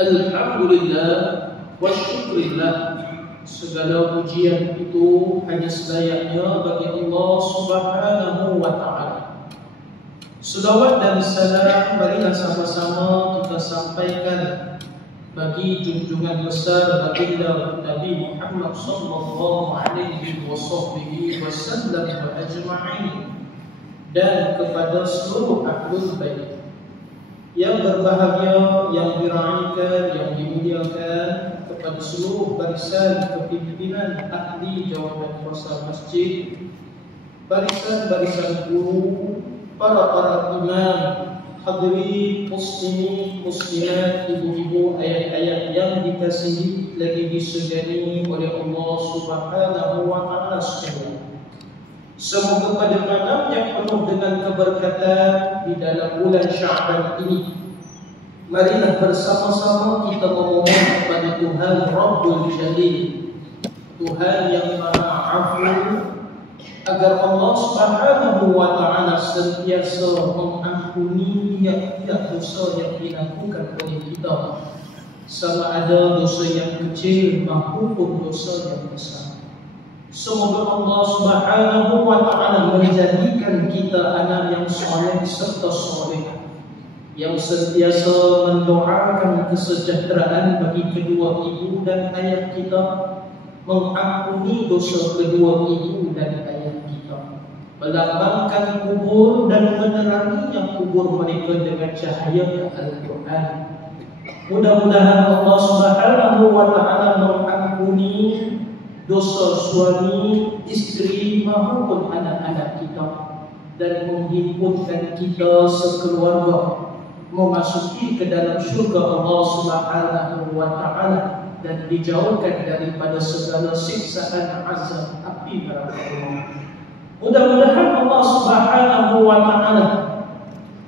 Alhamdulillah wa syukrillah, segala pujian itu hanya selayaknya bagi Allah Subhanahu wa ta'ala. Selawat dan salam marilah sama-sama kita sampaikan bagi junjungan besar baginda Nabi Muhammad sallallahu alaihi wasallam wa ajma'in, dan kepada seluruh ahlul bait yang berbahagia, yang dirahmati, yang dimuliakan, kepada seluruh barisan kepimpinan ahli jawatan kuasa masjid, barisan-barisan guru, para imam, hadirin muslimin, muslimat, ibu-ibu, ayah-ayah yang dikasihi lagi disegani oleh Allah Subhanahu wa ta'ala sekalian. Semoga pada malam yang penuh dengan keberkatan di dalam bulan Sya'ban ini, marilah bersama-sama kita memohon kepada Tuhan Rabbul Jalil, Tuhan yang Maha Afu, agar Allah Subhanahu wa ta'ala sentiasa mengampuni tiap-tiap dosa yang dilakukan oleh kita, sama ada dosa yang kecil maupun dosa yang besar. Semoga Allah Subhanahu wa ta'ala menjadikan kita anak yang soleh serta soleh, yang sentiasa mendoakan kesejahteraan bagi kedua ibu dan ayah kita, mengampuni dosa kedua ibu dan ayah kita, melambangkan kubur dan menerangi kubur mereka dengan cahaya Al-Quran. Mudah-mudahan Allah Subhanahu wa ta'ala mengampuni dosa suami, isteri maupun anak-anak kita, dan menghimpunkan kita sekeluarga memasuki ke dalam syurga Allah Subhanahu wa ta'ala, dan dijauhkan daripada segala siksaan azab api neraka Allah. Mudah-mudahan Allah Subhanahu wa ta'ala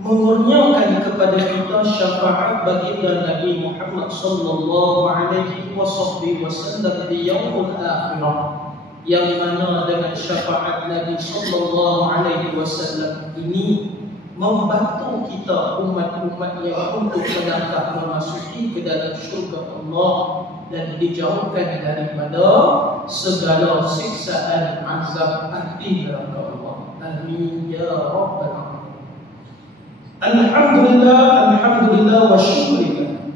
mengurniakan kepada kita syafaat baginda Nabi Muhammad sallallahu alaihi wasallam di yaumul akhirah, yang mana dengan syafaat Nabi sallallahu alaihi wasallam ini membantu kita umat-umat yang untuk melangkah memasuki ke dalam syurga Allah dan dijauhkan daripada segala siksaan azab api neraka Allah. Amin ya rabbal alamin. Alhamdulillah, alhamdulillah wa syukurillah,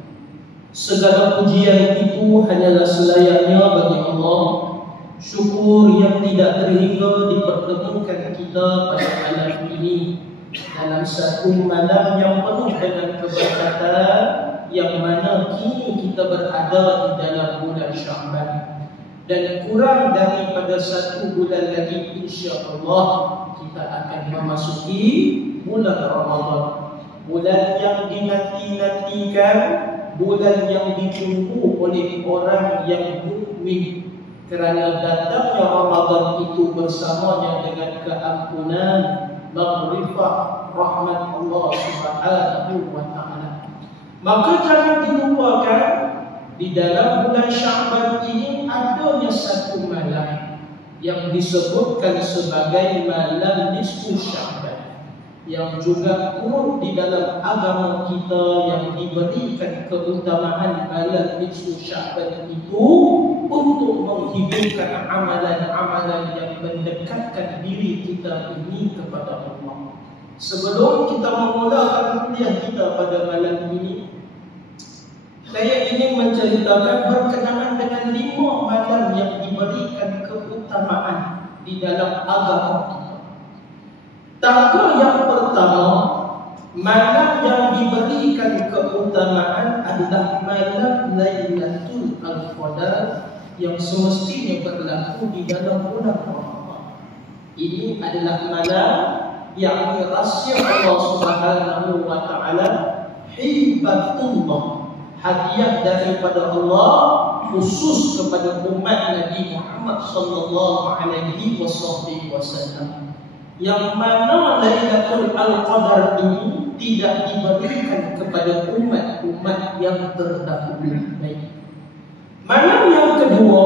segala pujian itu hanyalah selayaknya bagi Allah. Syukur yang tidak terhingga dipertemukan kita pada malam ini, dalam satu malam yang penuh dengan keberkatan, yang mana kini kita berada di dalam bulan Sya'ban, dan kurang daripada satu bulan lagi insya-Allah kita akan memasuki bulan Ramadan, bulan yang dinanti-nantikan, bulan yang ditunggu oleh orang yang mukmin, kerana datangnya Ramadan itu bersamanya dengan keampunan, maghfirah, rahmat Allah Subhanahu wa ta'ala. Maka jangan dilupakan, di dalam bulan Sya'ban ini adanya satu malam yang disebutkan sebagai malam nisfu Sya'ban, yang juga turut di dalam agama kita, yang diberikan keutamaan malam nisfu Sya'ban itu untuk menghidupkan amalan-amalan yang mendekatkan diri kita ini kepada Allah. Sebelum kita memulakan kuliah kita pada malam ini, saya ingin menceritakan berkenaan dengan 5 malam yang diberikan keutamaan di dalam agama kita. Tanggal yang pertama, malam yang diberikan keutamaan adalah malam Lailatul Qadar, yang semestinya berlaku di dalam bulan Ramadan. Ini adalah malam yang dirahsia Allah Subhanahu wa ta'ala, hibatullah, hadiah daripada Allah khusus kepada umat Nabi Muhammad sallallahu alaihi wasallam, yang mana Lailatul Qadar ini tidak diberikan kepada umat-umat yang terdahulu. Malam yang kedua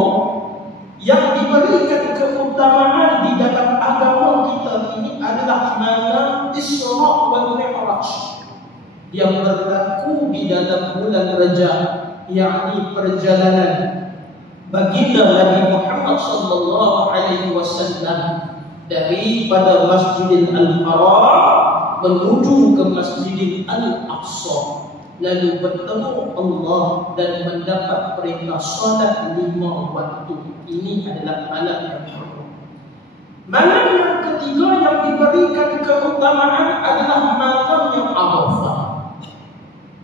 yang diberikan keutamaan di dalam agama kita ini adalah malam Isra wal Mi'raj, yang berlaku di dalam bulan Rajab, yakni perjalanan baginda Nabi Muhammad sallallahu alaihi wasallam daripada Masjidil Al-Haram menuju ke Masjidil Al-Aqsa, lalu bertemu Allah dan mendapat perintah solat 5 waktu. Ini adalah malam yang pertama. Malam yang ketiga yang diberikan keutamaan adalah malam yang Arafah.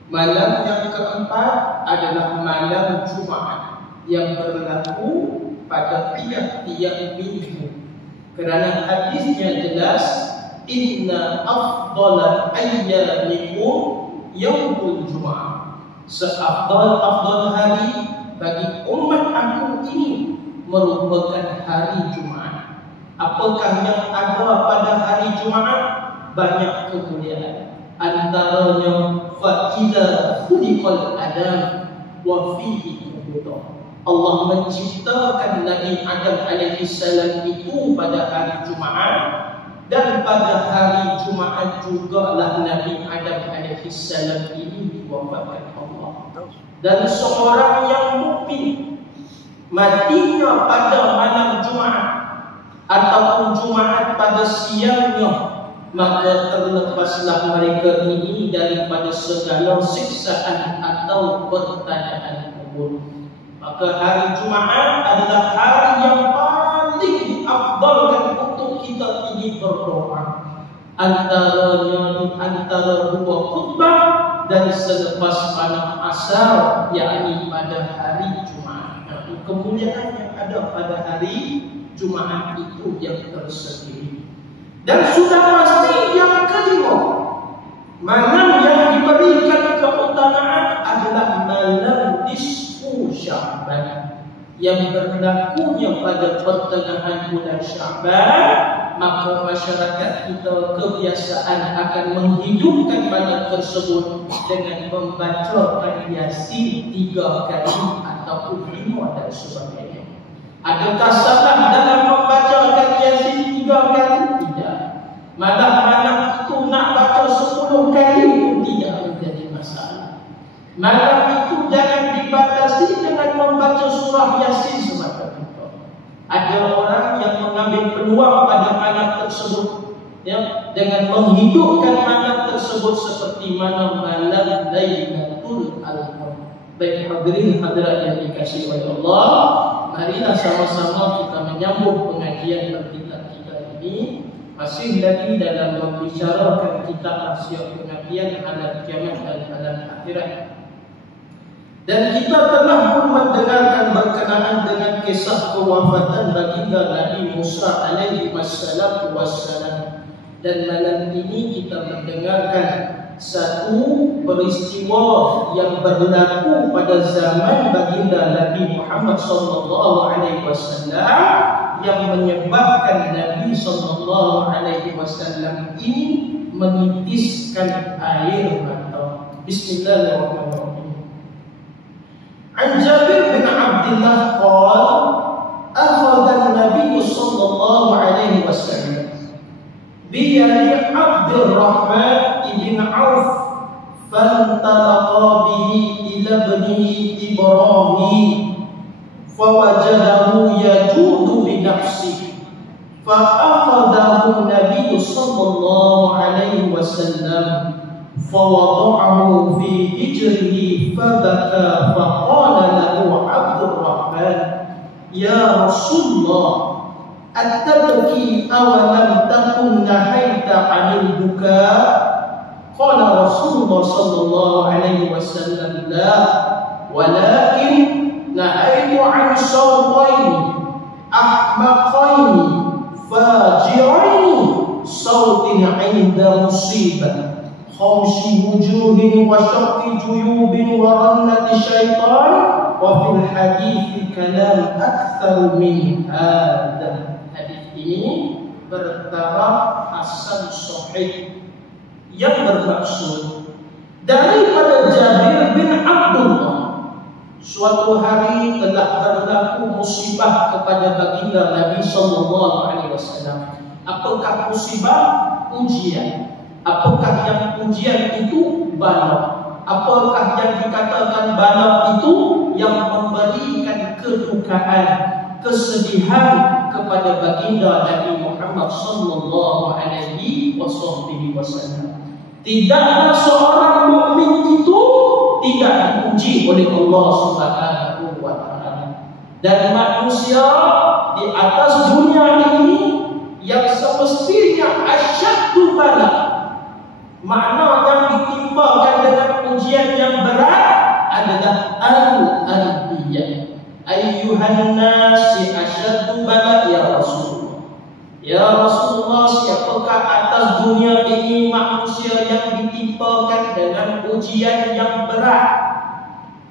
Malam yang keempat adalah malam Jumaat yang berlaku pada tiap-tiap minggu. Kerana hadisnya jelas, inna afdal ayyamikum yaumul Jumaat. Seafdal hari bagi umat aku ini merupakan hari Jumaat. Apakah yang ada pada hari Jumaat? Banyak kemuliaan. Antaranya fa'idha khuliqal adam wa fihi kubutah. Allah menciptakan Nabi Adam alaihissalam itu pada hari Jumaat, dan pada hari Jumaat jugalah Nabi Adam alaihissalam ini diwafatkan Allah. Dan seorang yang mukmin matinya pada malam Jumaat ataupun Jumaat pada siangnya, maka terlepaslah mereka ini daripada segala siksaan atau pertanyaan kubur. Maka hari Jumaat adalah hari yang paling diafdalkan untuk kita ini berdoa. Antaranya di antara dua khutbah dan selepas malam asar, yakni pada hari Jumaat. Kemuliaan yang ada pada hari Jumaat itu yang tersendiri. Dan sudah pasti yang kelima, malam yang diberikan keutamaan adalah malam nisfu Sya'ban, yang berlakunya pada pertengahan bulan Sya'ban. Maka masyarakat kita kebiasaan akan menghidupkan malam tersebut dengan membacakan Yasin 3 kali ataupun 5 dan sebagainya. Adakah salah dalam membacakan Yasin 3 kali? Tidak. Malam-malam itu nak baca 10 kali pun tidak menjadi masalah. Malam itu jangan dibatasi dengan membaca surah Yasin semata. Ada orang yang mengambil peluang pada malam tersebut, ya, dengan menghidupkan malam tersebut seperti malam-malam Lailatul Qadar. Baik hadirin hadirat yang dikasihi oleh Allah, marilah sama-sama kita menyambut pengajian kita ini. Masih lagi dalam membicarakan kitab rahsia pengajian alam kiamat dan alam akhirat. Dan kita telah pun mendengarkan berkenaan dengan kisah kewafatan baginda Nabi Musa alaihi wassalam. Dan malam ini kita mendengarkan satu peristiwa yang berlaku pada zaman baginda Nabi Muhammad sallallahu alaihi wasallam, yang menyebabkan Nabi sallallahu alaihi wasallam ini menitiskan air mata. Bismillahirrahmanirrahim. An Jabir bin Abdullah qala akhadha an-nabiy sallallahu alaihi wasallam bi yadi Abdurrahman ibn Auf fantalaqa bihi ila ibnihi Ibrahim fawajadahu yajudu bi nafsihi fa'akhadahu an-nabiy sallallahu alaihi wasallam فوضعه في هجره فبكى فقال له عبد الرحمن يا رسول الله أتبكي أولم تكن نهيت عن البكاء؟ قال رسول الله صلى الله عليه وسلم لا ولكن نهيت عن صوتين أحمقين فاجرين صوت عند مصيبة خمش وجوه وشق جيوب ورنة الشيطان وفي الحديث كلام أكثر من هذا. Hadis ini bertaraf hasan sahih, yang bermaksud daripada Jabir bin Abdullah, suatu hari telah berlaku musibah kepada baginda Nabi sallallahu alaihi wasallam. Apakah musibah? Ujian. Apakah yang pujian itu bala? Apakah yang dikatakan bala itu yang memberikan kedukaan, kesedihan kepada baginda Nabi Muhammad sallallahu alaihi wasallam? Tidaklah seorang mukmin itu tidak dipuji oleh Allah Subhanahu wa taala. Dan manusia di atas dunia ini yang semestinya asyaddu bala, makna yang ditimpakan dengan ujian yang berat adalah al-anbiya. Ayyuhan nasi asyaddu bala ya Rasulullah. Ya Rasulullah, siapakah atas dunia ini manusia yang ditimpakan dengan ujian yang berat?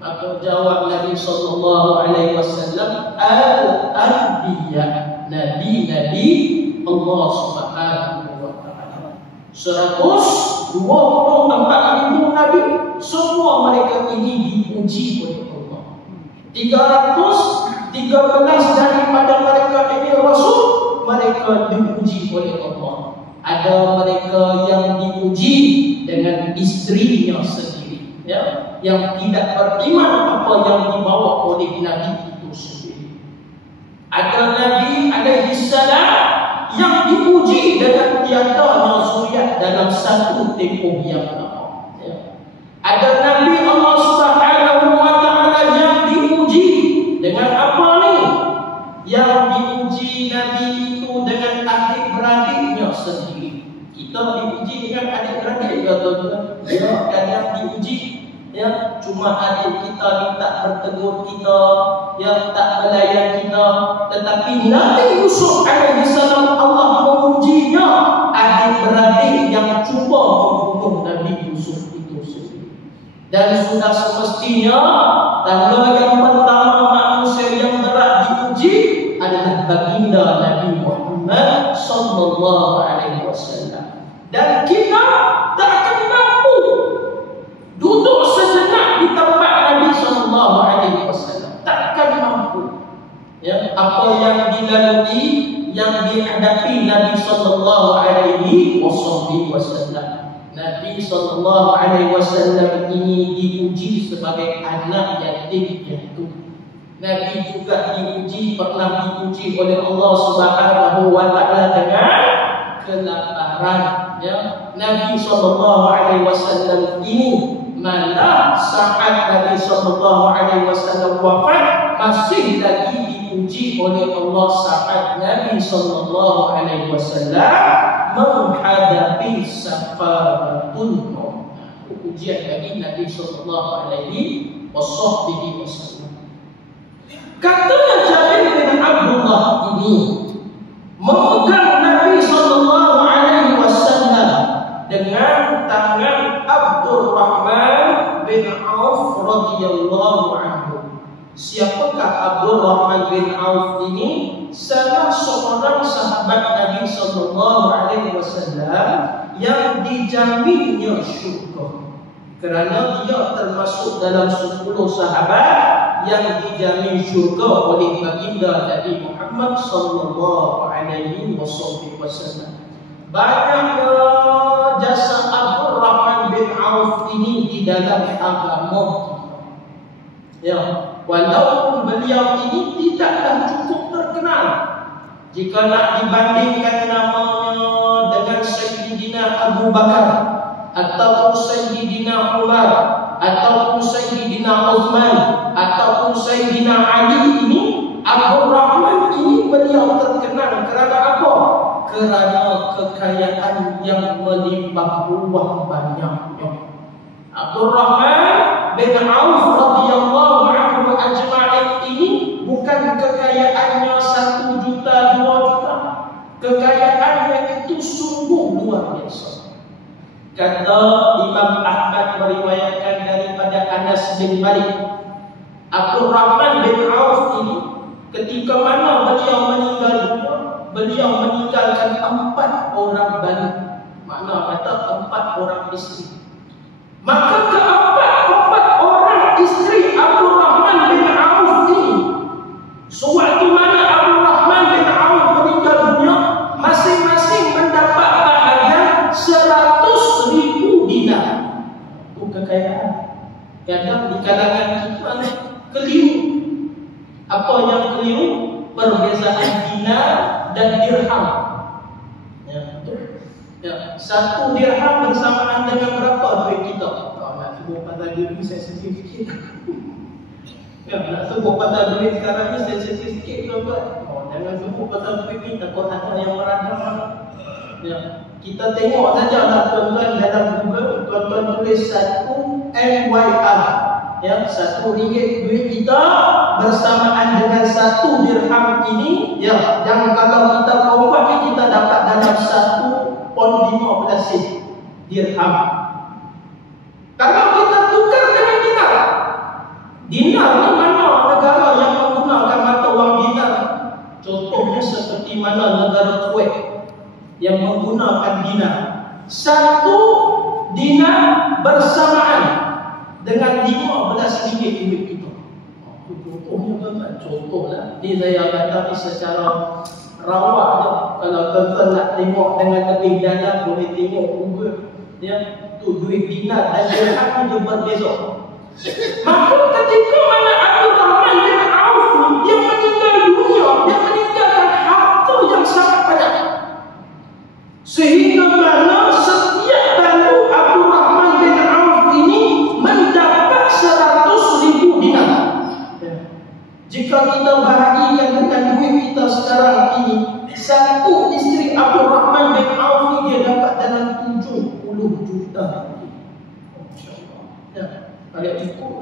Maka jawab Nabi sallallahu alaihi wasallam, al-anbiya, nabi-nabi Allah Subhanahu wa taala. 124.000 nabi, semua mereka ini dipuji oleh Allah. 313 daripada mereka ini rasul, mereka dipuji oleh Allah. Ada mereka yang dipuji dengan istrinya sendiri, ya, yang tidak beriman apa yang dibawa oleh Nabi itu sendiri. Ada Nabi alaihi salam yang dipuji dengan tiadanya zuriat dalam satu tempoh yang lama, ya. Ada Nabi Allah Subhanahu wa taala yang dipuji dengan apa ni? Yang dipuji Nabi itu dengan adik-beradiknya sendiri. Kita dipuji dengan adik-beradik, ya tuan-tuan. Ya, kadang dipuji, ya, cuma adik kita ni tak bertegur kita, ya, tak melayan kita. Tetapi Nabi Yusuf alaihi salam, Allah memujinya adik-beradik yang cuba membunuh Nabi Yusuf itu sendiri. Dan sudah semestinya tanda yang pertama manusia yang berat dipuji adalah baginda Nabi Muhammad sallallahu alaihi wasallam. Dan kita tak akan mampu duduk sejenak di tempat Nabi sallallahu alaihi wasallam. Takkan mampu. Ya, apa yang dilalui, yang dihadapi Nabi sallallahu alaihi wasallam. Nabi sallallahu alaihi wasallam ini dipuji sebagai anak yatim piatu. Nabi juga pernah dipuji oleh Allah Subhanahu wa taala dengan kelaparan, ya. Nabi sallallahu alaihi wasallam ini malah saat Nabi sallallahu alaihi wasallam wafat masih lagi dipuji oleh Allah saat Nabi sallallahu alaihi wasallam menghadapi safaratul maut. Ujian bagi Nabi sallallahu alaihi wasallam. Kata Jabir bin Abdullah ini memegang Nabi sallallahu alaihi wasallam dengan tangan Abdurrahman bin Auf radhiyallahu anhu. Siapakah Abdurrahman bin Auf ini? Salah seorang sahabat Nabi sallallahu alaihi wasallam yang dijaminnya syurga. Kerana dia termasuk dalam 10 sahabat yang dijamin syurga oleh baginda Nabi Muhammad sallallahu alaihi wasallam. Banyaknya jasa Abdurrahman bin Auf ini di dalam agama kita. Ya, walaupun beliau ini tidaklah cukup terkenal. Jika nak dibandingkan namanya dengan Sayyidina Abu Bakar, ataupun Sayyidina Umar, ataupun Sayyidina Uthman, ataupun Sayyidina Ali, ini Abdurrahman ini beliau terkenal kerana apa? Kerana kekayaan yang melimpah ruah banyaknya. Abdurrahman bin Auf radhiyallahu anhu ajma'in ini bukan kekayaannya 1 juta, 2 juta. Kekayaannya itu sungguh luar biasa. Kata Imam Ahmad meriwayatkan daripada Anas bin Malik, Abdurrahman bin Auf ini ketika mana beliau meninggal dunia, beliau meninggalkan 4 orang bani. Makna kata 4 orang isteri. Maka keempat orang isteri Abdurrahman bin Auf ini, sewaktu mana Abdurrahman bin Auf meninggal dunia, masing-masing mendapat bahagian 100 Itu kekayaan. Kadang di kalangan kita keliru. Apa yang keliru? Perbezaan dinar dan dirham. Ya, betul. Ya, 1 dirham bersamaan dengan berapa duit kita? Kalau nak sebut pasal duit ni sensitif sikit. Ya, nak sebut pasal duit sekarang ni sensitif sikit tuan-tuan. Jangan sebut pasal duit ni, takut ada yang meradang. Ya, kita tengok sajalah tuan-tuan dalam Google, tuan-tuan tulis 1 MYR. Ya, 1 ringgit duit kita bersamaan dengan 1 dirham ini. Ya, yang kalau kita convert ni kita dapat dalam 1.15 sen dirham. Kalau kita tukar dengan dinar, dinar ni mana negara yang menggunakan mata wang dinar? Contohnya seperti mana negara Kuwait yang menggunakan dinar. 1 dinar bersamaan dengan 15 ringgit duit kita. Contohnya tuan-tuan, contohlah. Ni saya kata ni secara rawak je. Kalau tuan-tuan nak tengok dengan lebih dalam, boleh tengok Google. Ya, tu duit dinar dan dirham itu berbeza. Maka ketika mana Abdul Rahman bin Auf dia meninggal dunia, dia meninggalkan harta yang sangat banyak. Sehingga mana setiap baru Abdul Rahman bin Auf ini mendapat 100,000 dinar. Jika kita bahagikan dengan duit kita sekarang ini, satu isteri Abdul Rahman bin Auf ini dia dapat dalam 70 juta. Ya, kalau ikut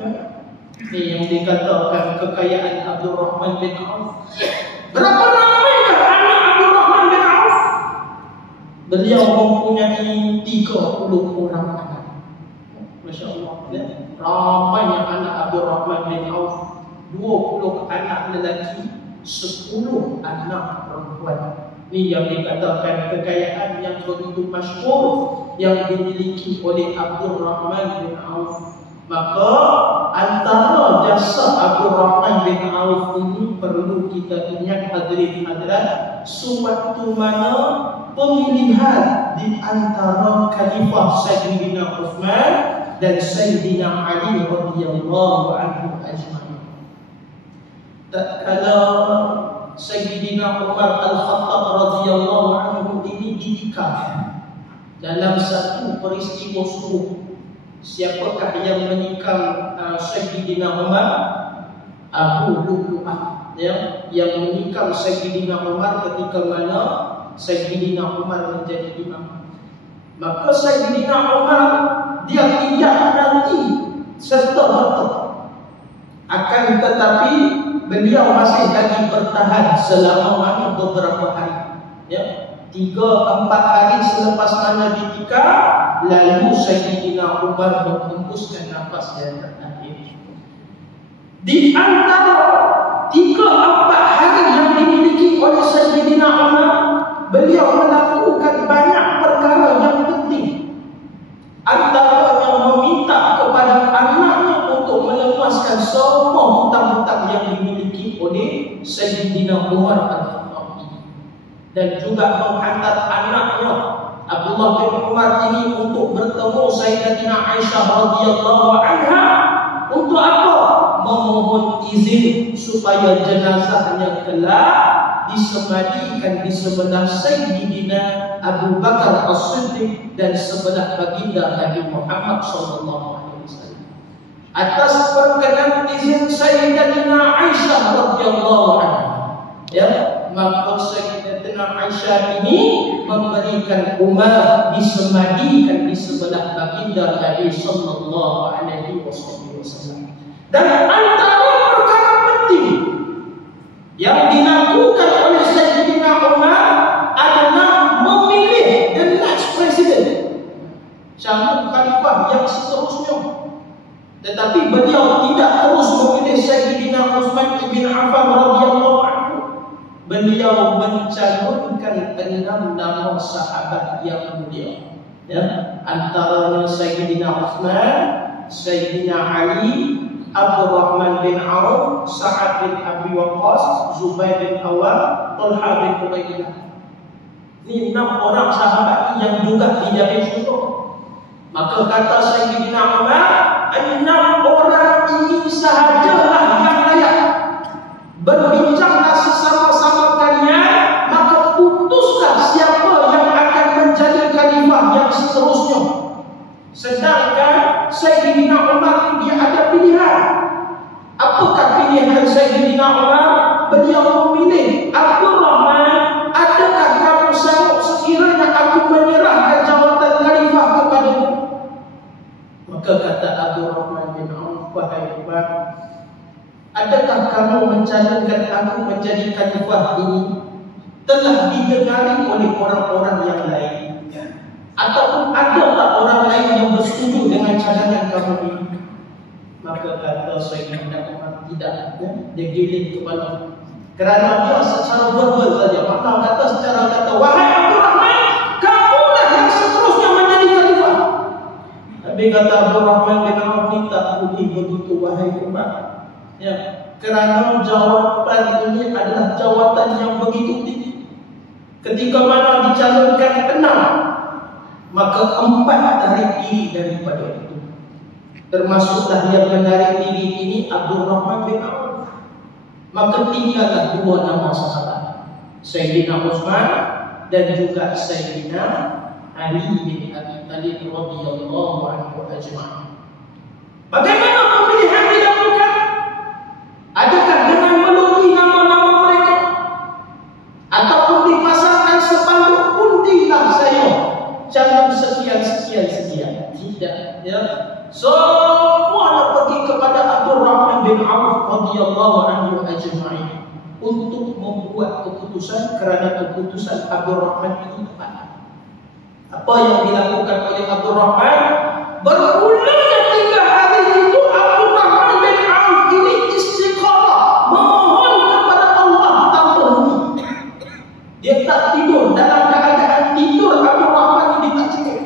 ni yang dikatakan kekayaan Abdul Rahman bin Auf. Berapa ramainya anak Abdul Rahman bin Auf? Beliau mempunyai 30 orang anak. Masya Allah, ya. Ramainya anak Abdul Rahman bin Auf. 20 anak lelaki, 10 anak perempuan. Ini yang dikatakan kekayaan yang begitu masyhur yang dimiliki oleh Abdul Rahman bin Auf. Maka antara jasa Abdul Rahman bin Auf ini perlu kita ingat hadirin hadirat, sewaktu mana pemilihan di antara Khalifah Sayyidina Uthman dan Sayyidina Ali radhiyallahu anhu ajma'in. Tatkala Sayyidina Umar Al-Khattab radhiyallahu anhu ini dinikah dalam satu peristiwa suruh. Siapakah yang menikam Sayyidina Umar? Abu Lu'lu'ah, ya, yang menikam Sayyidina Umar ketika mana Sayyidina Umar menjadi imam. Maka Sayyidina Umar dia tidak nanti serta-merta, akan tetapi beliau masih lagi bertahan selama beberapa hari. Ya, 3-4 hari selepas mana ditikam, lalu Sayyidina Umar menghembuskan nafas yang terakhir. Di antara 3-4 hari yang dimiliki oleh Sayyidina Umar, beliau melakukan banyak perkara yang penting. Antaranya meminta kepada anaknya untuk melepaskan semua hutang-hutang yang dimiliki oleh Sayyidina Umar Al-Khattab ini, dan juga menghantar anaknya Abdullah bin Umar ini untuk bertemu Sayyidatina Aisyah radhiyallahu anha. Untuk apa? Memohon izin supaya jenazahnya kelak disemadikan di sebelah Sayyidina Abu Bakar As-Siddiq dan sebelah baginda Nabi Muhammad SAW. Atas perkenan izin Sayyidatina Aisyah radhiyallahu anha, ya, maka Sayyidatina Aisyah ini memberikan Umar disemadikan di sebelah baginda Nabi sallallahu alaihi wasallam. Dan antara perkara penting yang dilakukan oleh Sayyidina Umar adalah memilih the next president, calon khalifah yang seterusnya. Tetapi beliau tidak terus memilih Sayyidina Uthman bin Affan radhiyallahu anhu. Beliau mencalonkan 6 nama sahabat yang mulia. Ya, antaranya Sayyidina Uthman, Sayyidina Ali, Abdul Rahman bin Auf, Sa'ad bin Abi Waqqas, Zubair bin Awam, Talha bin Ubaidillah. Ini 6 orang sahabat yang juga dijamin syurga. Maka kata Sayyidina Umar, Sedangkan Sayyidina Umar dia ada pilihan. Apakah pilihan Sayyidina Umar? Beliau memilih Abdul Rahman, adakah kamu sanggup sekiranya aku menyerahkan jawatan khalifah kepadamu? Maka kata Abdul Rahman bin Auf, wahai Umar, adakah kamu mencalonkan aku menjadi khalifah ini telah didengari oleh orang-orang yang lain? Ataupun ada tak orang lain yang bersetuju dengan cadangan kamu ini? Maka kata Sayyidina Umar, tidak. Dia giling kepala. Kerana dia secara verbal saja, makna kata secara kata, wahai Abdul Rahman, kamulah yang seterusnya menjadi khalifah. Tapi kata Abdul Rahman bin Auf, tak boleh begitu wahai Umar. Ya, kerana jawapan ini adalah jawatan yang begitu tinggi. Ketika mana dicalonkan 6, maka 4 tarik diri daripada itu. Termasuklah yang menarik diri ini Abdul Rahman bin Auf. Maka tinggallah 2 nama sahabat, Sayyidina Utsman dan juga Sayyidina Ali bin Abi Thalib radhiyallahu anhu ajma'in. Bagaimana pemilihan dilakukan? Adakah dengan melobi nama-nama mereka? Ataupun dipasangkan sepanduk undilah saya calon sekian. Tidak, ya. Semuanya pergi kepada Abdul Rahman bin Auf radhiyallahu anhu ajma'in untuk membuat keputusan, kerana keputusan Abdul Rahman itu tepat. Apa yang dilakukan oleh Abdul Rahman? Berulangnya 3 hari itu Abdul Rahman bin Auf ini istiqamah, memohon kepada Allah tanpa henti. Dia tak tidur, dalam keadaan tidur Abdul Rahman ini tak cukup.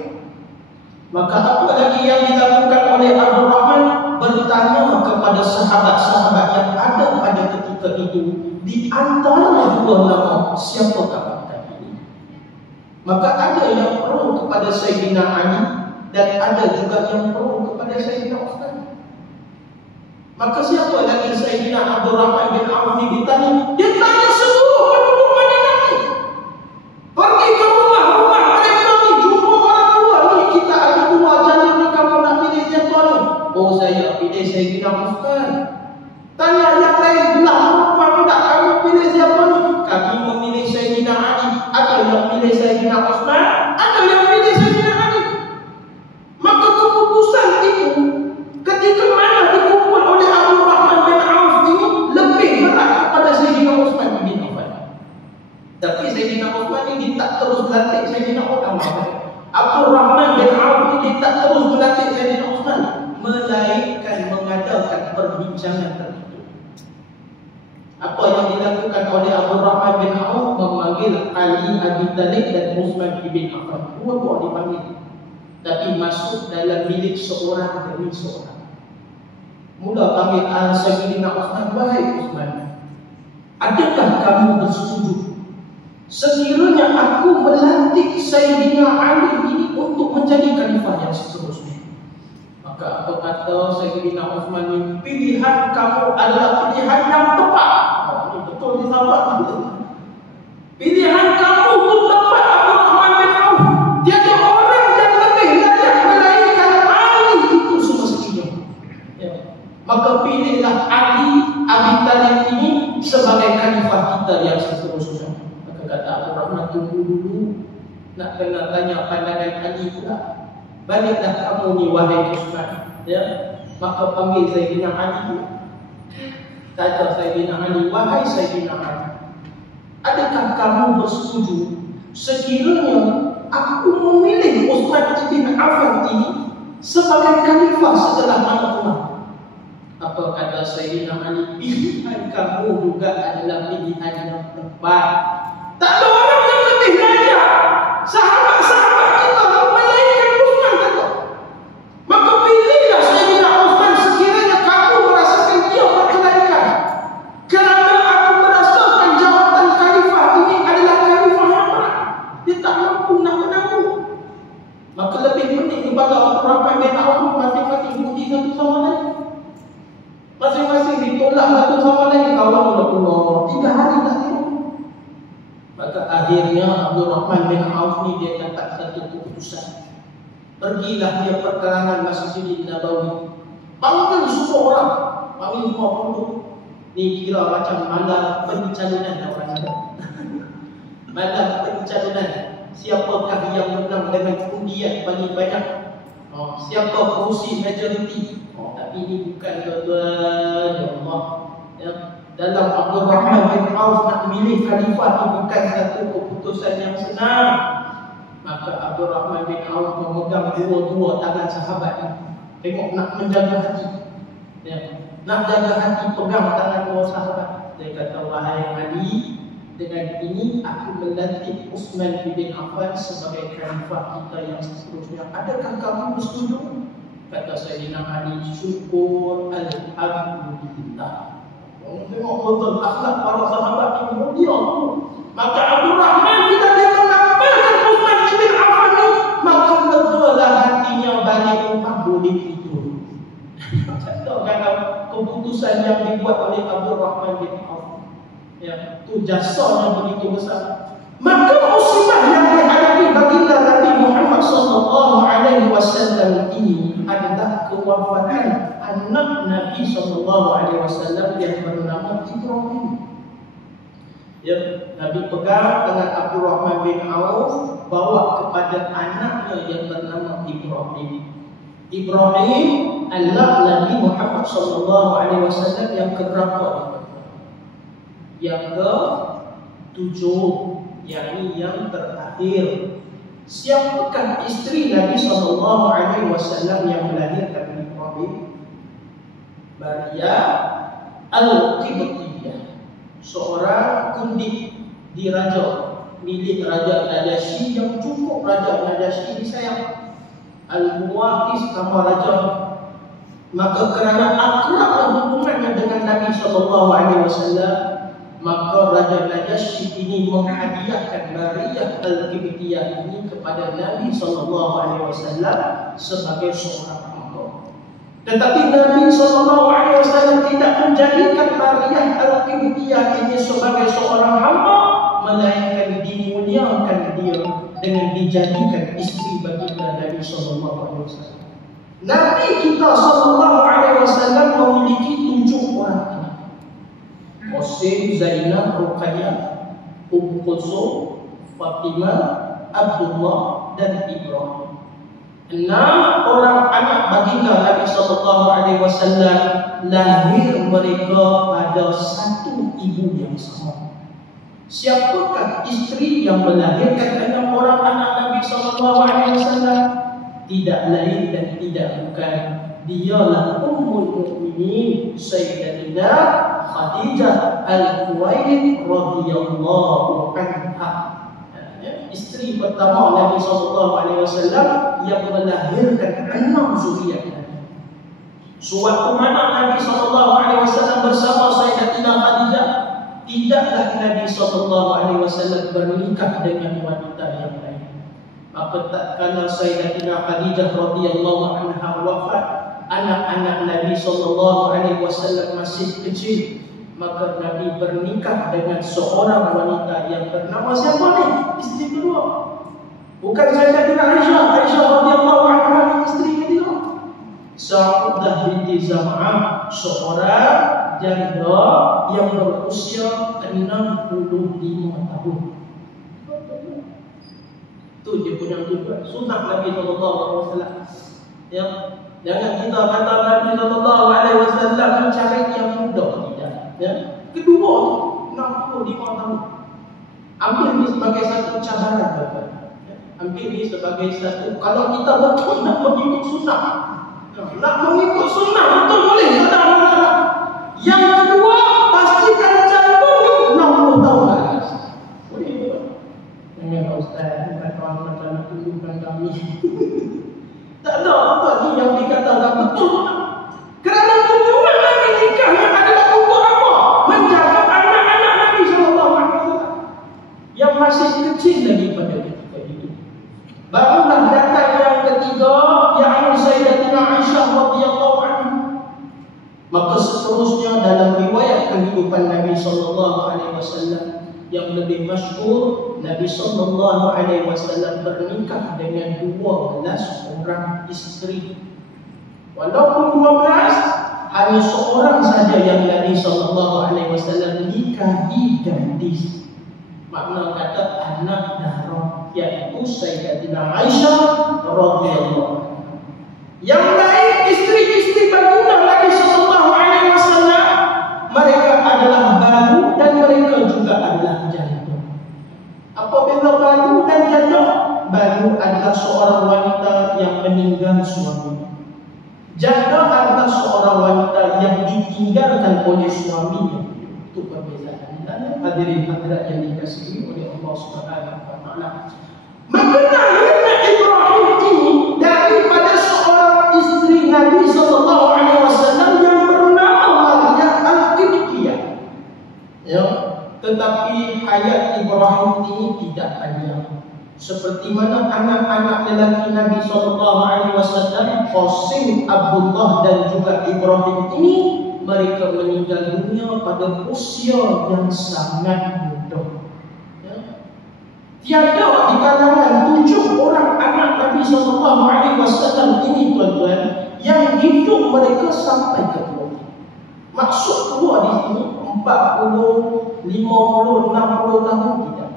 Maka apa lagi yang dilakukan oleh Abdul Rahman? Bertanya kepada sahabat-sahabat yang ada pada ketika itu, di antara 2 nama, siapakah ini? Maka ada yang pro kepada Sayyidina Ali dan ada juga yang pro kepada Sayyidina Utsman. Maka siapa lagi Sayyidina Abdul Rahman bin Auf ini ditanya? Dia tanya seluruh penduduk Madinah ini. Pergi ke rumah-rumah mereka ni, jumpa orang tua ni, kita ada 2 jalan ni, kamu nak pilih siapa ni? Oh, saya pilih Sayyidina Utsman. Tanya yang lain, belah perempuan tak, kamu pilih siapa ni? Kami memilih Sayyidina Ali. Ada yang pilih Sayyidina Utsman, ada yang pilih Sayyidina Ali. Maka keputusan itu ketika mana dikumpul oleh Abdul Rahman bin Auf ini lebih berat kepada Sayyidina Utsman bin Affan. Tapi Sayyidina Utsman ini tak terus melantik Sayyidina Utsman. Abdul Rahman bin Auf ini tak terus melantik Sayyidina Utsman, melainkan mengadakan perbincangan tertentu. Apa yang dilakukan oleh Abdul Rahman bin Auf? Memanggil Ali, Abi Thalib dan Utsman bin Affan. Dua-dua dipanggil, tapi masuk dalam bilik seorang demi seorang. Mula panggil Sayyidina Utsman, wahai Utsman, adakah kamu bersetuju sekiranya aku melantik Sayyidina Ali ini untuk menjadi khalifah yang seterusnya? Maka apa kata Sayyidina Utsman ini? Pilihan kamu adalah pilihan yang tepat. Ini betul disahabat. Pilihan kamu itu tepat, Abdul Rahman bin Auf. Tiada orang yang lebih layak melainkan Ali itu semestinya. Ya. Maka pilihlah Ali, Abi Thalib ini sebagai khalifah kita yang seterusnya. Maka kata Abdul Rahman, tunggu dulu, nak kena tanya pandangan Ali pula. Baliklah kamu ni wahai Utsman, ya. Maka panggil Sayyidina Ali. Kata Sayyidina Ali, wahai Sayyidina Ali, adakah kamu bersetuju sekiranya aku memilih Utsman bin Affan ini sebagai khalifah setelah Umar? Apa kata Sayyidina Ali? Pilihan kamu juga adalah pilihan yang tepat. Tak ada orang yang lebih layak. Sahabat-sahabat kita melainkan Utsman saja. Maka pilihlah Sayyidina Utsman sekiranya kamu merasakan dia berkelaikan. Kerana aku merasakan jawatan khalifah ini adalah khalifah yang berat. Dia tak mampu nak menanggung. Maka lebih penting kepada Abdul Rahman bin Auf masing-masing budi satu sama lain. Masing-masing ditolak satu sama lain. Kawan Allah 3 hari tak tidur. Maka akhirnya Abdul Rahman bin Auf ni dia dapat satu keputusan. Pergilah dia perkerangan Masjid Nabawi. Panggil semua orang. Panggil 50. Ni kira macam malam pencalonan orang ada. Malam pencalonan. Siapakah yang menang dengan undian paling banyak? Siapa kerusi majoriti? Tapi ini bukan tuan-tuan, ya Allah. Ya. Dalam Abdul Rahman bin Auf nak milih khalifah itu bukan satu keputusan yang senang. Maka Abdul Rahman bin Auf memegang dua-dua tangan sahabat ini. Tengok nak menjaga hati. Ya. Nak jaga hati, pegang tangan dua sahabat. Dia kata, wahai Ali, dengan ini aku melantik Uthman bin Affan sebagai khalifah kita yang seterusnya. Adakah kamu bersetuju? Kata Sayyidina Ali, syukur, alhamdulillah. Tengok betul akhlak para sahabat yang mulia. Maka Abdul Rahman bila dia menampilkan Uthman bin Affan ini, maka betullah hatinya balik boleh tidur. Tahu kalau keputusan yang dibuat oleh Abdul Rahman bin Auf, ya, itu jasanya begitu besar. Maka musibah yang dihadapi baginda Nabi Muhammad sallallahu alaihi wasallam ini adalah kewafatan anak Nabi sallallahu alaihi wasallam yang bernama Ibrahim. Ya, Nabi pegang tangan Abdul Rahman bin Auf, bawa kepada anaknya yang bernama Ibrahim. Ibrahim anak Nabi Muhammad sallallahu alaihi wasallam yang keberapa? Yang ke-7, yakni yang terakhir. Siapakah isteri Nabi sallallahu alaihi wasallam yang melahirkan Ibrahim? Maria Al-Qibtiyah, seorang kundik di raja, milik Raja Najasyi yang cukup Raja Najasyi disayang. Al-Muwaqis nama raja. Maka kerana akrablah hubungannya dengan Nabi sallallahu alaihi wasallam, maka Raja Najasyi ini menghadiahkan Maria Al-Qibtiyah ini kepada Nabi sallallahu alaihi wasallam sebagai seorang hamba. Tetapi Nabi sallallahu alaihi wasallam tidak menjadikan Maria Al-Qibtiyah ini sebagai seorang hamba, melainkan dimuliakan dia dengan dijadikan isteri baginda Nabi sallallahu alaihi wasallam. Nabi kita sallallahu alaihi wasallam memiliki 7 orang anak. Qasim, Zainab, Ruqayyah, Kulsum, Fatimah, Abdullah dan Ibrahim. 6 orang anak baginda Nabi sallallahu alaihi wasallam lahir mereka pada satu ibu yang sama. Siapakah isteri yang melahirkan 6 orang anak Nabi sallallahu alaihi wasallam? Tidak lain dan tidak bukan, dialah Ummul Mukminin Sayyidatina Khadijah Al-Khuwailid radhiyallahu anha. Isteri pertama Nabi sallallahu alaihi wasallam yang melahirkan 6 zuriat Nabi. Suatu mana Nabi sallallahu alaihi wasallam bersama Sayyidatina Khadijah, tidaklah Nabi sallallahu alaihi wasallam bernikah dengan wanita yang lain. Maka tatkala Sayyidatina Khadijah radhiyallahu anha wafat, anak-anak Nabi sallallahu alaihi wasallam masih kecil, maka Nabi bernikah dengan seorang wanita yang bernama siapa ni? Isteri kedua. Bukan Sayyidatina Aisyah. Aisyah radhiyallahu anha isteri kedua. Saudah binti Zam'ah, seorang janda yang berusia 65 tahun. Itu dia punya tujuan. Sunnah Nabi sallallahu alaihi wasallam. Ya, jangan kita kata Nabi sallallahu alaihi wasallam mencari yang muda, tidak. Ya. Kedua, 65 tahun. Ambil ini sebagai satu cabaran, Bapak. Ya. Ambil ini sebagai satu, kalau kita betul nak mengikut sunnah, nak mengikut sunnah betul boleh, tak ada masalah. Yang kedua, pastikan calon 60 tahun atas. Boleh, Bapak. Jangan Ustaz, bukan kawan-kawan nak tunjukkan kami. Tak ada apa ni yang dikatakan betul. Kerana tujuan Nabi nikahnya adalah untuk apa? Menjaga anak-anak Nabi sallallahu alaihi wasallam yang masih kecil lagi pada ketika itu. Barulah datang yang ketiga, yakni Sayyidatina Aisyah radhiyallahu anha. Maka seterusnya dalam riwayat kehidupan Nabi sallallahu alaihi wasallam, yang lebih masyhur, Nabi sallallahu alaihi wasallam bernikah dengan 12 orang isteri. Walaupun 12, hanya seorang saja yang Nabi sallallahu alaihi wasallam nikahi gadis. Makna kata anak darah, yaitu Sayyidatina Aisyah radhiyallahu anha. Yang lain isteri-isteri baginda Nabi sallallahu alaihi wasallam, mereka adalah baru dan mereka juga adalah janda. Apabila baru dan janda, baru adalah seorang wanita yang meninggal suaminya. Janda adalah seorang wanita yang ditinggalkan oleh suaminya. Itu perbezaan. Hadirin hadirat yang dikasihi oleh Allah Subhanahu wa taala. Maka lahirnya Ibrahim ini daripada seorang isteri Nabi sallallahu alaihi wasallam yang bernama Maryam Al-Qibtiyah. Ya, tetapi hayat Ibrahim ini tidak panjang. Seperti mana anak-anak lelaki Nabi sallallahu alaihi wasallam, Qasim, Abdullah dan juga Ibrahim ini, mereka meninggal dunia pada usia yang sangat muda. Ya. Tiada di kalangan 7 orang anak Nabi sallallahu alaihi wasallam ini, tuan-tuan, yang hidup mereka sampai ke tua. Maksud tua di sini 40, 50, 60 tahun tidak.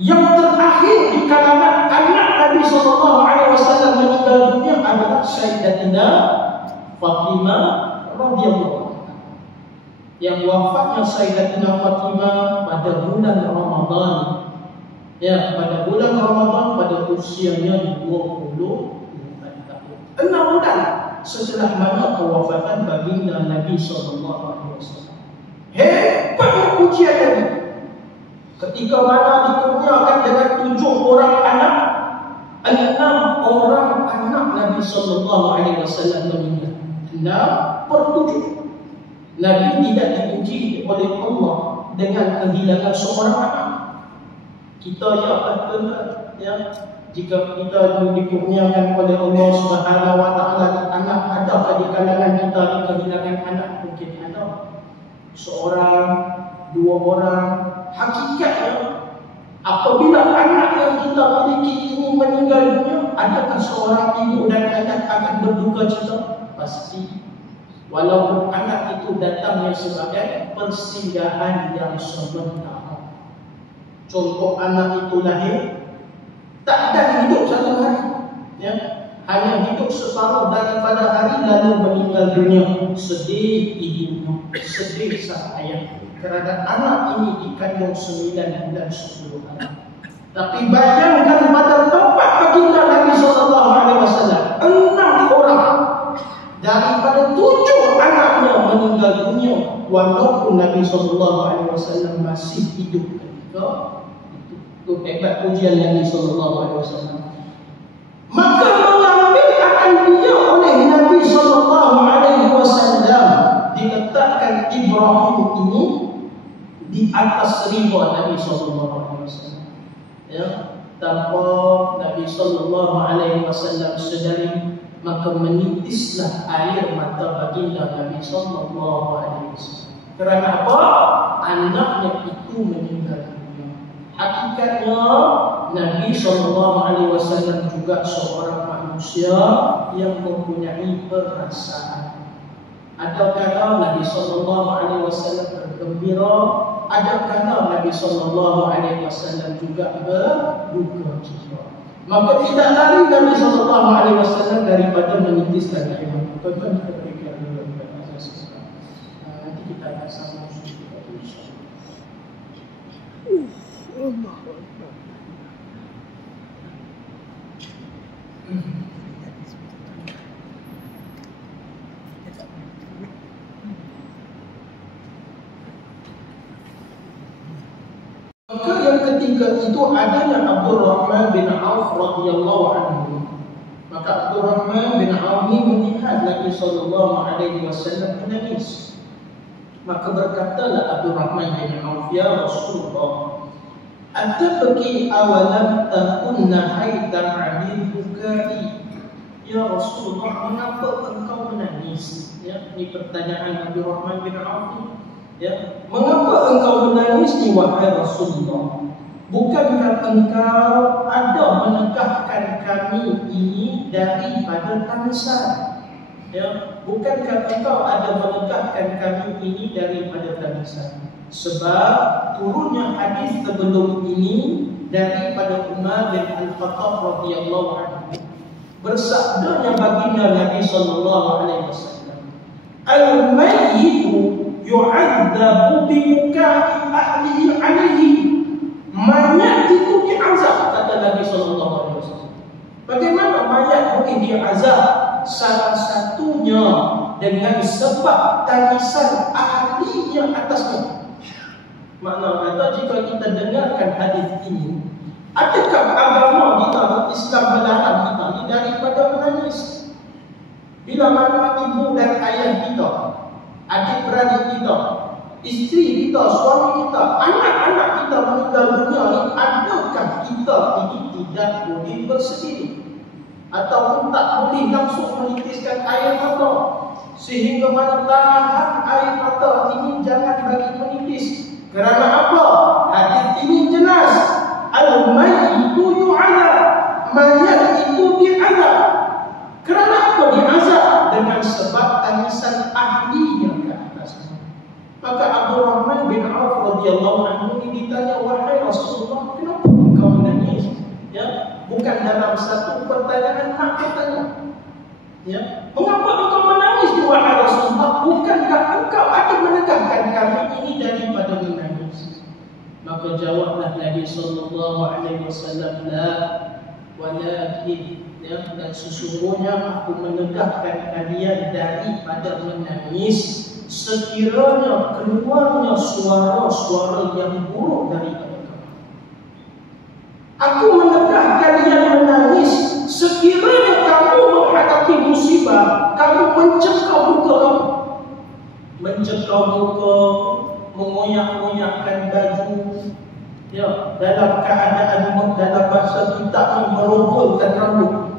Yang terakhir di kalangan anak Nabi sallallahu alaihi wasallam meninggal dunia adalah Sayyidatina Fatimah radhiyallahu anha. Yang wafatnya Sayyidatina Fatimah pada bulan Ramadan. Ya, pada bulan Ramadan pada usianya 24 tahun. 6 bulan setelah mana kewafatan baginda Nabi sallallahu alaihi wasallam. Hebatnya ujian Nabi. Ketika mana dikurniakan dengan 7 orang anak, 6 orang anak Nabi sallallahu alaihi wasallam meninggal. 6/7. Nabi tidak diuji oleh Allah dengan kehilangan seorang anak. Kita ya, jika kita dikurniakan oleh Allah Subhanahu wa taala anak, adakah di kalangan kita kehilangan anak? Mungkin ada. Seorang, 2 orang. Hakikatnya, apabila anak yang kita miliki ini meninggal dunia, adakah seorang ibu dan anak akan berduka cita? Pasti. Walaupun anak itu datangnya sebagai persinggahan yang sementara. Contoh, anak itu lahir, tak ada hidup 1 hari, ya, hanya hidup separuh daripada hari lalu meninggal dunia. Sedih ibunya, sedih sang ayah, kerana anak ini dikandung 9 bulan 10 hari. Tapi bayangkan pada tempat baginda Nabi sallallahu alaihi wasallam, 6 orang daripada 7 anaknya meninggal dunia, walaupun Nabi sallallahu alaihi wasallam masih hidup ketika itu. Itu hebat ujian Nabi sallallahu alaihi wasallam. Maka mengambil akan dia oleh Nabi sallallahu alaihi wasallam, diletakkan Ibrahim ini di atas ridha Nabi sallallahu alaihi wasallam. Ya, tanpa Nabi sallallahu alaihi wasallam sedari, maka menitislah air mata baginda Nabi sallallahu alaihi wasallam. Kerana apa? Anaknya itu meninggal dunia. Hakikatnya Nabi sallallahu alaihi wasallam juga seorang manusia yang mempunyai perasaan. Ada kala Nabi sallallahu alaihi wasallam bergembira, ada kala Nabi sallallahu alaihi wasallam juga berduka cita. Maka tidak lari Nabi sallallahu alaihi wasallam daripada menitiskan air mata. Tuan-tuan, kita berikan dulu kepada asas. Nanti kita akan sambung sedikit insya-Allah. Maka yang ketiga itu adanya Abdurrahman bin Auf radhiyallahu anhu. Maka Abdurrahman bin Auf ini melihat Nabi sallallahu alaihi wasallam menangis. Maka berkatalah Abdurrahman bin Auf, ya Rasulullah, atabki awalam takunna haidam adil bukai. Ya Rasulullah, mengapa engkau menangis? Ya, ini pertanyaan Abdurrahman bin Auf. Ya, mengapa engkau menangis ni wahai Rasulullah? Bukankah engkau ada menegahkan kami ini daripada tangisan? Ya, bukankah engkau ada menegahkan kami ini daripada tangisan? Sebab turunnya hadis sebelum ini daripada Umar bin Al-Khattab radhiyallahu anhu. Bersabdanya baginda Nabi sallallahu alaihi wasallam, "Al-mayyitu yu'adzabu bi bukai ahlihi alaihi." Mayat itu diazab, kata Nabi sallallahu alaihi wasallam. Bagaimana mayat boleh diazab? Salah satunya dengan sebab tangisan ahlinya atasnya. Makna kata, jika kita dengarkan hadis ini, adakah agama kita, Islam melarang kita ini daripada menangis? Bila mana ibu dan ayah kita, adik-beradik kita, isteri kita, suami kita, anak-anak kita meninggal dunia ini, adakah kita ini tidak boleh bersedih? Ataupun tak boleh langsung menitiskan air mata? Sehingga mana tahan air mata ini jangan bagi menitis. Kerana apa? Hadis ini jelas. Al-mayyitu yu'adzab. Mayat itu diazab. Kerana apa diazab? Dengan sebab tangisan ahlinya ke atasnya. Maka Abdurrahman bin Auf radhiyallahu anhu ditanya, wahai Rasulullah, kenapa engkau menangis? Ya, bukan dalam satu pertanyaan nak bertanya. Ya, mengapa engkau menangis wahai Rasulullah? Bukankah engkau ada menegahkan kami ini daripada menangis? Maka jawablah Nabi sallallahu alaihi wasallam, la walakin, ya, dan sesungguhnya aku menegahkan kalian daripada menangis sekiranya keluarnya suara-suara yang buruk daripada kamu. Aku menegahkan kalian menangis sekiranya kamu menghadapi musibah, kamu mencekau muka kamu, mencekau muka, mengoyak-oyakkan baju, ya, dalam keadaan dalam bahasa kita ni merombolkan rambut.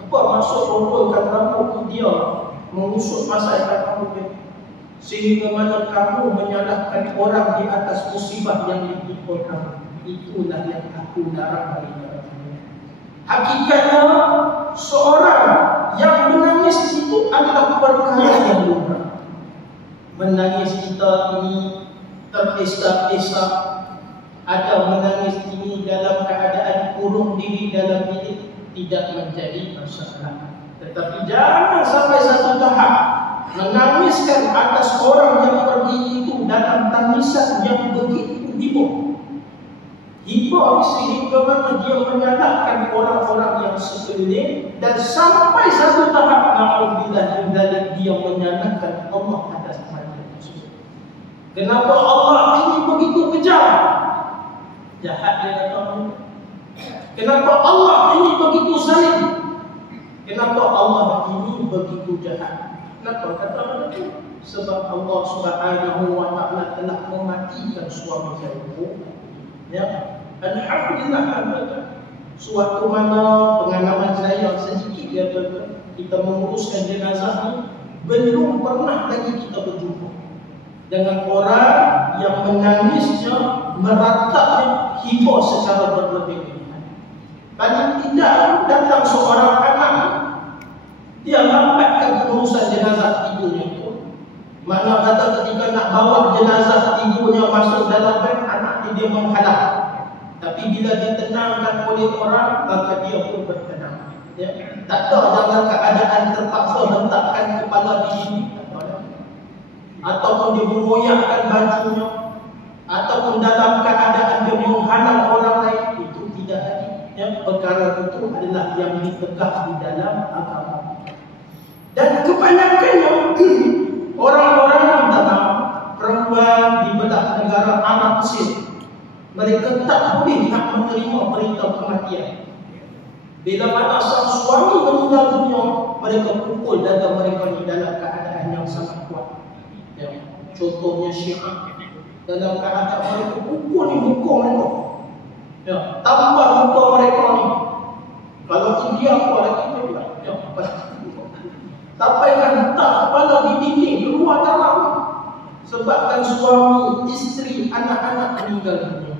Apa maksud rombolkan rambut? Dia mengusut masaikan rambut, sehingga mana kamu menyalahkan orang di atas musibah yang ditimpa kamu. Itulah yang aku larang daripada kamu. Hakikatnya seorang yang menangis itu adalah perkara yang lumrah. Menangis kita ini terdesak-desak, ada menangis ini dalam keadaan kurung diri dalam bilik, tidak menjadi masalah. Tetapi jangan sampai satu tahap menangiskan atas orang yang pergi itu dalam tangisan yang begitu hibur. Hibur sehingga mana dia menyalahkan orang-orang yang sekeliling, dan sampai satu tahap na'udzubillah dia menyalahkan Allah atas hal tersebut. Kenapa Allah ini begitu kejam? Jahat dia kata. Kenapa Allah ini begitu zalim? Kenapa Allah ini begitu jahat? Kenapa kata begitu? Sebab Allah Subhanahu wa taala telah mematikan suami saya. Ya, alhamdulillah kata. Suatu mana pengalaman saya sedikit ya, kita menguruskan jenazah ini, belum pernah lagi kita berjumpa dengan orang yang menangisnya, meratapnya hibur secara berlebihan. Paling tidak datang seorang anak, dia lambatkan pengurusan jenazah ibunya itu. Makna kata ketika nak bawa jenazah ibunya masuk dalam van, anak dia menghalang. Tapi bila ditenangkan oleh orang, maka dia pun bertenang. Ya, tak ada dalam keadaan terpaksa hentakkan kepala di sini, ataupun dia mengoyakkan bajunya, ataupun dalam keadaan dia menghalang orang lain. Itu tidak lagi. Ya, perkara itu adalah yang ditegak di dalam agama. Dan kebanyakannya orang-orang yang dalam perempuan di belah negara Arab Mesir, mereka tak boleh nak menerima berita kematian. Bila mana sang suami meninggal dunia, mereka pukul dada mereka di dalam keadaan yang sangat kuat. Ya, contohnya Syiah, dalam keadaan mereka pukul di muka mereka. Ya, tambah muka mereka ni. Kalau India apa lagi mereka? Ya, sampai kan tak kepala di dinding keluar dalam. sebabkan suami, istri, anak-anak meninggal dunia.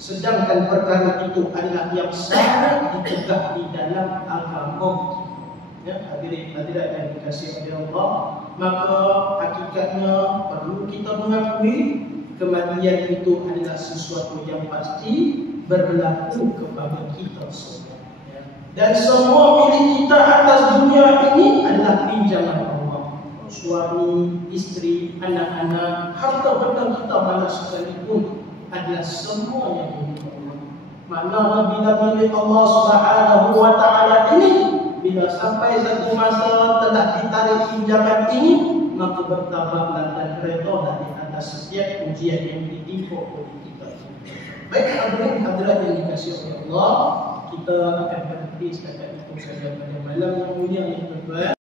Sedangkan perkara itu adalah yang sangat ditegak di dalam agama. Ya, hadirin-hadirat yang dikasihi oleh Allah, maka hakikatnya perlu kita mengakui kematian itu adalah sesuatu yang pasti berlaku kepada kita semua. Ya. Dan semua milik kita atas dunia ini adalah pinjaman Allah. Suami, istri, anak-anak, harta benda kita mana sekalipun adalah semua yang milik Allah. Maknanya bila milik Allah Subhanahu wa taala ini, bila sampai satu masa telah ditarik pinjaman ini, maka bertabahlah dan redha di atas setiap ujian yang ditimpa oleh kita. Baik hadirin-hadirat yang dikasihi oleh Allah, kita akan berhenti setakat itu saja pada malam yang mulia ini, tuan-tuan.